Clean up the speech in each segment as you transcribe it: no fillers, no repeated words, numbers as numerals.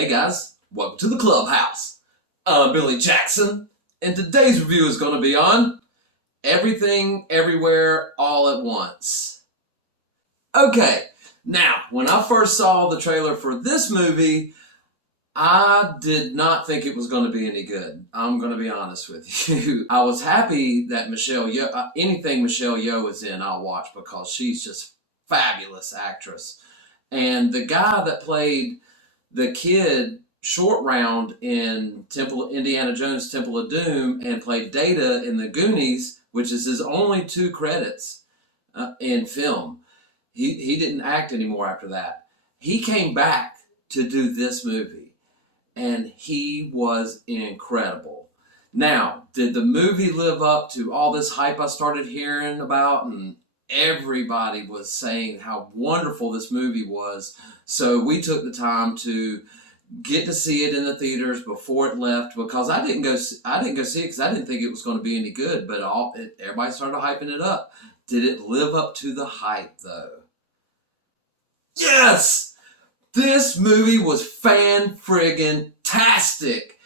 Hey guys, welcome to the Clubhouse. I'm Billy Jackson, and today's review is going to be on Everything, Everywhere, All at Once. Okay, now, when I first saw the trailer for this movie, I did not think it was going to be any good. I'm going to be honest with you. I was happy that Michelle Yeoh, anything Michelle Yeoh is in, I'll watch because she's just fabulous actress. And the guy that played the kid Short Round in Indiana Jones Temple of Doom and played Data in The Goonies, which is his only 2 credits in film. He didn't act anymore after that. He came back to do this movie, and he was incredible. Now, did the movie live up to all this hype I started hearing about? And everybody was saying how wonderful this movie was. So we took the time to get to see it in the theaters before it left, because I didn't go see it because I didn't think it was going to be any good. But everybody started hyping it up. Did it live up to the hype though? Yes, this movie was fan-friggin-tastic.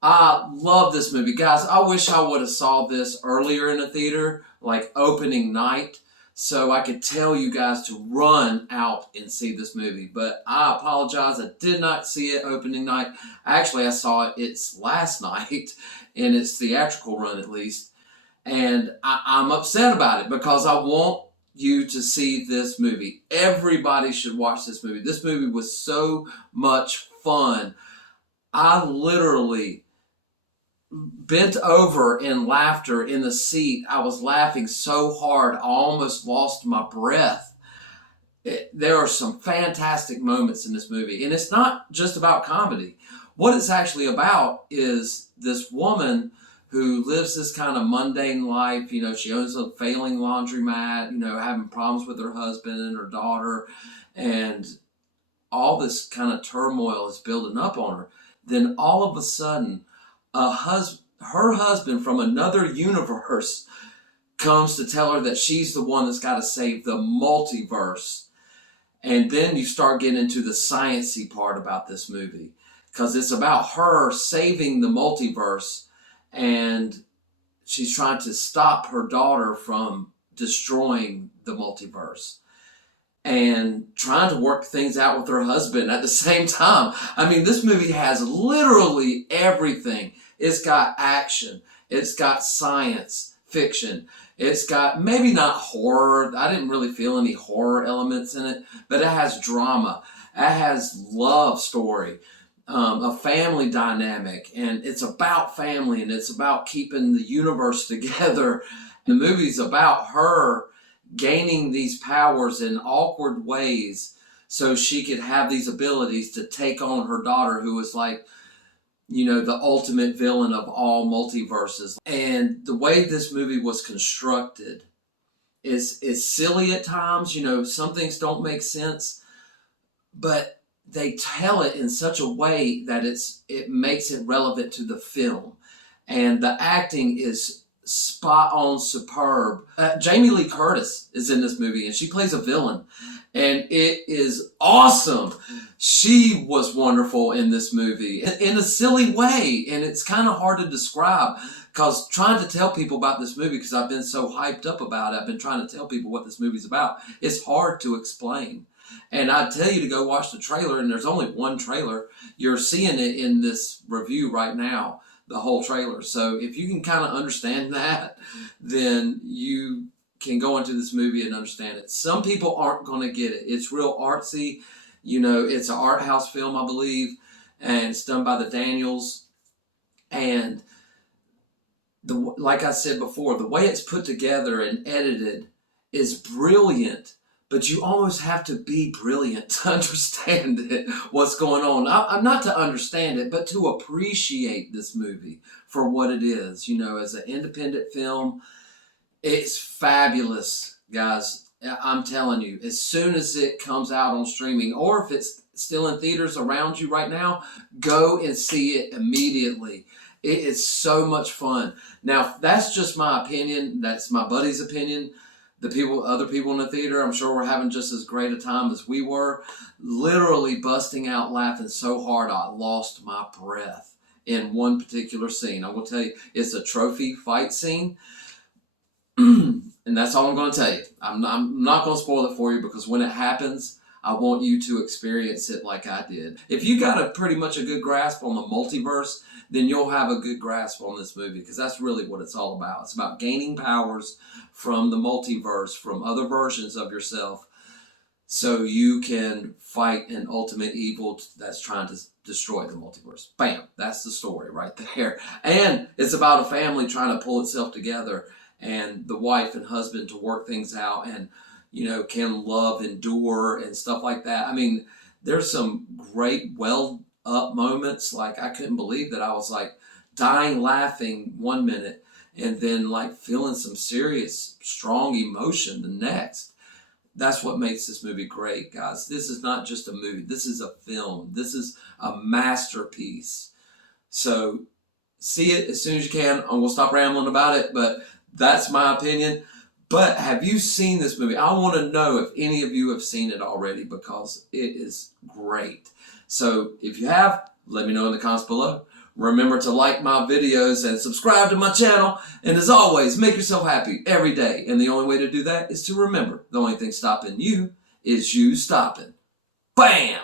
I love this movie, guys. I wish I would have saw this earlier in the theater, like opening night, so I could tell you guys to run out and see this movie. But I apologize, I did not see it opening night. Actually, I saw its last night in its theatrical run at least. And I'm upset about it because I want you to see this movie. Everybody should watch this movie. This movie was so much fun. I literally bent over in laughter in the seat. I was laughing so hard, I almost lost my breath. There are some fantastic moments in this movie, and it's not just about comedy. What it's actually about is this woman who lives this kind of mundane life. You know, she owns a failing laundromat, having problems with her husband and her daughter, and all this kind of turmoil is building up on her. Then all of a sudden, her husband from another universe comes to tell her that she's the one that's got to save the multiverse. And then you start getting into the sciencey part about this movie, because it's about her saving the multiverse, and she's trying to stop her daughter from destroying the multiverse and trying to work things out with her husband at the same time. I mean, this movie has literally everything. It's got action. It's got science fiction. It's got maybe not horror. I didn't really feel any horror elements in it, but it has drama. It has love story, a family dynamic, and it's about family, and it's about keeping the universe together. The movie's about her gaining these powers in awkward ways so she could have these abilities to take on her daughter, who was like, the ultimate villain of all multiverses. And the way this movie was constructed is silly at times. Some things don't make sense, but they tell it in such a way that it makes it relevant to the film. And the acting is spot on, superb. Jamie Lee Curtis is in this movie, and she plays a villain, and it is awesome. She was wonderful in this movie in a silly way, and it's kind of hard to describe, because trying to tell people about this movie, because I've been so hyped up about it, I've been trying to tell people what this movie's about. It's hard to explain. And I'd tell you to go watch the trailer, and there's only one trailer. You're seeing it in this review right now, the whole trailer. So if you can kind of understand that, then you can go into this movie and understand it. Some people aren't going to get it. It's real artsy. It's an art house film, I believe, and it's done by the Daniels. And like I said before, the way it's put together and edited is brilliant. But you almost have to be brilliant to understand it, what's going on. I'm not to understand it, but to appreciate this movie for what it is. As an independent film, it's fabulous, guys. I'm telling you, as soon as it comes out on streaming, or if it's still in theaters around you right now, go and see it immediately. It is so much fun. Now, that's just my opinion. That's my buddy's opinion. other people in the theater, I'm sure were having just as great a time as we were. Literally busting out laughing so hard I lost my breath in one particular scene. I'm going to tell you, it's a trophy fight scene. And that's all I'm going to tell you. I'm not going to spoil it for you, because when it happens, I want you to experience it like I did. If you got pretty much a good grasp on the multiverse, then you'll have a good grasp on this movie, because that's really what it's all about. It's about gaining powers from the multiverse, from other versions of yourself, so you can fight an ultimate evil that's trying to destroy the multiverse. Bam! That's the story right there. And it's about a family trying to pull itself together, and the wife and husband to work things out, and can love endure and stuff like that. I mean, there's some great well up moments. Like, I couldn't believe that I was like dying laughing one minute and then like feeling some serious strong emotion the next. That's what makes this movie great, guys. This is not just a movie. This is a film. This is a masterpiece. So see it as soon as you can. I'm going to stop rambling about it, but that's my opinion. But have you seen this movie? I want to know if any of you have seen it already, because it is great. So if you have, let me know in the comments below. Remember to like my videos and subscribe to my channel. And as always, make yourself happy every day. And the only way to do that is to remember the only thing stopping you is you stopping. Bam!